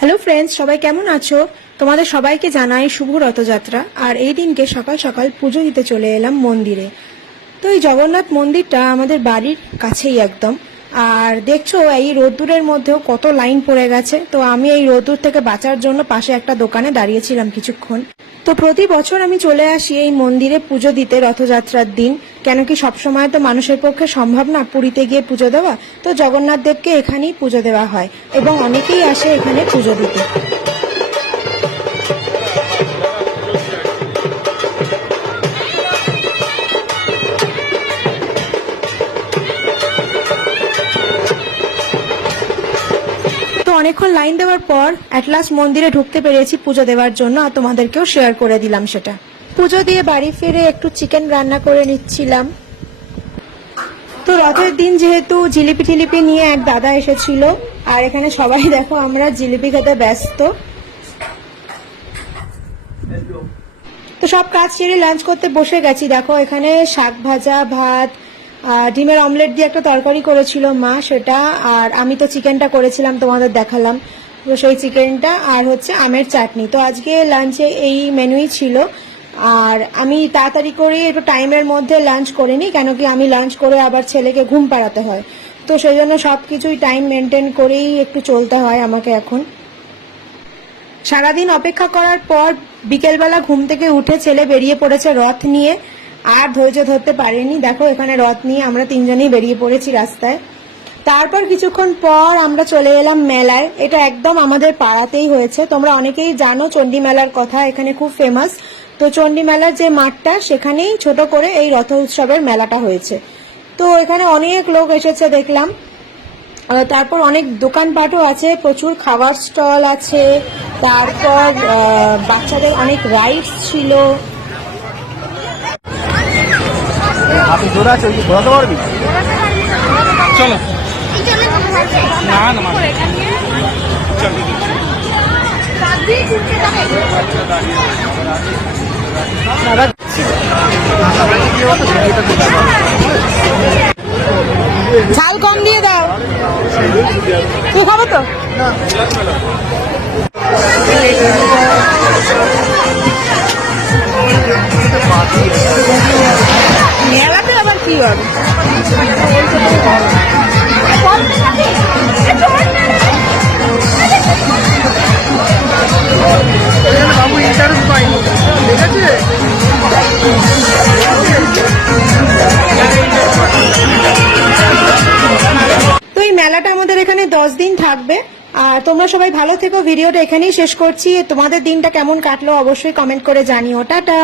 Hello friends, সবাই কেমন আছো? তোমাদের সবাইকে জানাই শুভ রথযাত্রা। আর এই দিনকে সকাল সকাল পুজো দিতে চলে এলাম মন্দিরে। তো এই জগন্নাথ মন্দিরটা আমাদের বাড়ির কাছেই একদম। আর দেখছো এই রোদ্দুরের মধ্যেও কত লাইন পড়ে গেছে। তো আমি এই রোদ্দুর থেকে বাঁচার জন্য পাশে একটা দোকানে দাঁড়িয়েছিলাম কিছুক্ষণ। তো প্রতি বছর আমি চলে আসি এই মন্দিরে পুজো দিতে রথযাত্রার দিন, কেন কি সবসময় তো মানুষের পক্ষে সম্ভব না পুরীতে গিয়ে পুজো দেওয়া। তো জগন্নাথ দেবকে এখানেই পুজো দেওয়া হয় এবং অনেকেই আসে এখানে পুজো দিতে। তো অনেকক্ষণ লাইন দেওয়ার পর অ্যাট লাস্ট মন্দিরে ঢুকতে পেরেছি পুজো দেওয়ার জন্য, আর তোমাদেরকেও শেয়ার করে দিলাম সেটা। পুজো দিয়ে বাড়ি ফিরে একটু চিকেন রান্না করে নিচ্ছিলাম। তো রথের দিন যেহেতু জিলিপি টিলিপি নিয়ে এক দাদা এসেছিল, আর এখানে সবাই দেখো আমরা জিলিপি খেতে ব্যস্ত। তো সব কাজ সেরে লাঞ্চ করতে বসে গেছি। দেখো এখানে শাক ভাজা, ভাত, ডিমের অমলেট দিয়ে একটা তরকারি করেছিল মা, সেটা। আর আমি তো চিকেনটা করেছিলাম, তোমাদের দেখালাম। তো সেই চিকেনটা আর হচ্ছে আমের চাটনি। তো আজকে লাঞ্চে এই মেনুই ছিল। আর আমি তাড়াতাড়ি করে একটু টাইমের মধ্যে লাঞ্চ করে নিই, কেন কি আমি লাঞ্চ করে আবার ছেলেকে ঘুম পাড়াতে হয়। তো সেই জন্য সব কিছুই টাইম মেনটেন করেই একটু চলতে হয় আমাকে এখন। সারাদিন অপেক্ষা করার পর বিকেলবেলা ঘুম থেকে উঠে ছেলে বেরিয়ে পড়েছে রথ নিয়ে। আর ধৈর্য ধরতে পারেনি, দেখো এখানে রথ নিয়ে আমরা তিনজনেই বেরিয়ে পড়েছি রাস্তায়। তারপর কিছুক্ষণ পর আমরা চলে এলাম মেলায়। এটা একদম আমাদের পাড়াতেই হয়েছে। তোমরা অনেকেই জানো চণ্ডী মেলার কথা, এখানে খুব ফেমাস। তো চণ্ডী মেলার যে মাঠটা, সেখানেই ছোট করে এই রথ উৎসবের মেলাটা হয়েছে। তো এখানে অনেক লোক এসেছে দেখলাম। তারপর অনেক দোকানপাটও আছে, প্রচুর খাবার স্টল আছে। তারপর বাচ্চাদের অনেক রাইডস ছিল। আপনি জোর আছে ঘোরাতে পারবি? চলো না না ঝাল কম দিয়ে দাও। তুই খাবো তো? মেলাতে আবার কি হবে? বাবু ইন্টারেস্ট পাইনি, ঠিক আছে? তো এই মেলাটা আমাদের এখানে 10 দিন থাকবে। আর তোমরা সবাই ভালো থেকো। ভিডিওটা এখানেই শেষ করছি। তোমাদের দিনটা কেমন কাটলো অবশ্যই কমেন্ট করে জানিও। টাটা।